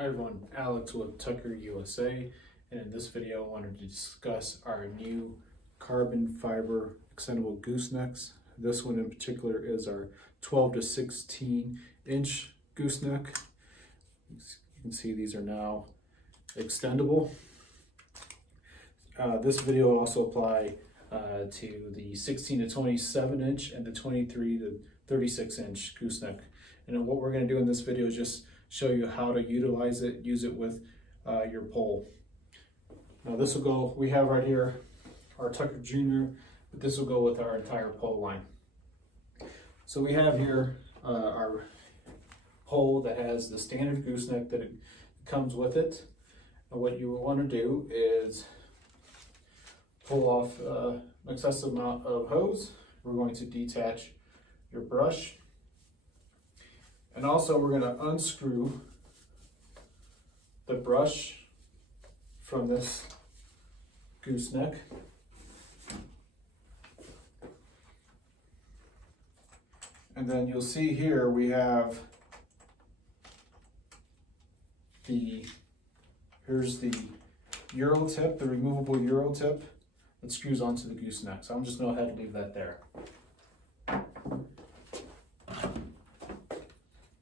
Hi everyone, Alex with Tucker USA, and in this video I wanted to discuss our new carbon fiber extendable goosenecks. This one in particular is our 12 to 16 inch gooseneck. You can see these are now extendable. This video will also apply to the 16 to 27 inch and the 23 to 36 inch gooseneck. And what we're going to do in this video is just show you how to utilize it, use it with your pole. Now this will go, we have right here our Tucker Jr., but this will go with our entire pole line. So we have here our pole that has the standard gooseneck that it comes with it. And what you will want to do is pull off an excessive amount of hose. We're going to detach your brush. And also we're going to unscrew the brush from this gooseneck. And then you'll see here we have here's the Euro tip, the removable Euro tip that screws onto the gooseneck. So I'm just going to go ahead and leave that there.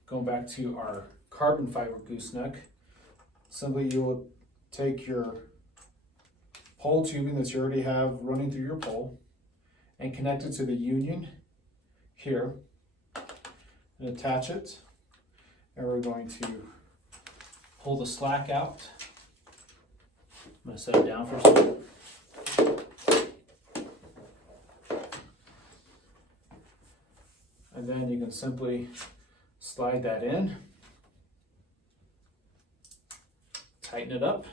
Going back to our carbon fiber gooseneck, simply you will take your pole tubing that you already have running through your pole and connect it to the union here and attach it. And we're going to pull the slack out. I'm going to set it down for a second. And then you can simply slide that in, tighten it up,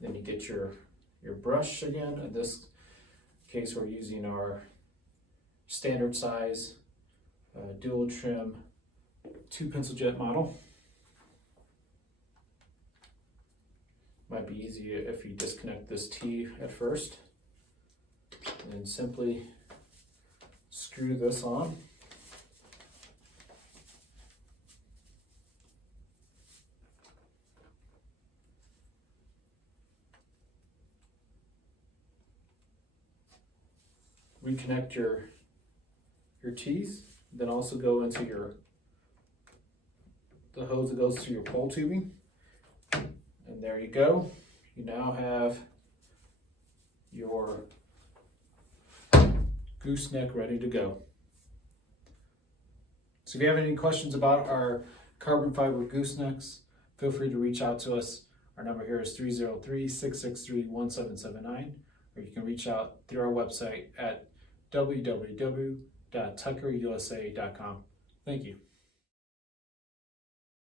then you get your brush again. In this case we're using our standard size dual trim 2 pencil jet model. Might be easier if you disconnect this T at first and simply screw this on. Reconnect your T's, then also go into the hose that goes to your pole tubing. And there you go. You now have your gooseneck ready to go. So if you have any questions about our carbon fiber goosenecks, feel free to reach out to us. Our number here is 303-663-1779, or you can reach out through our website at www.tuckerusa.com. Thank you.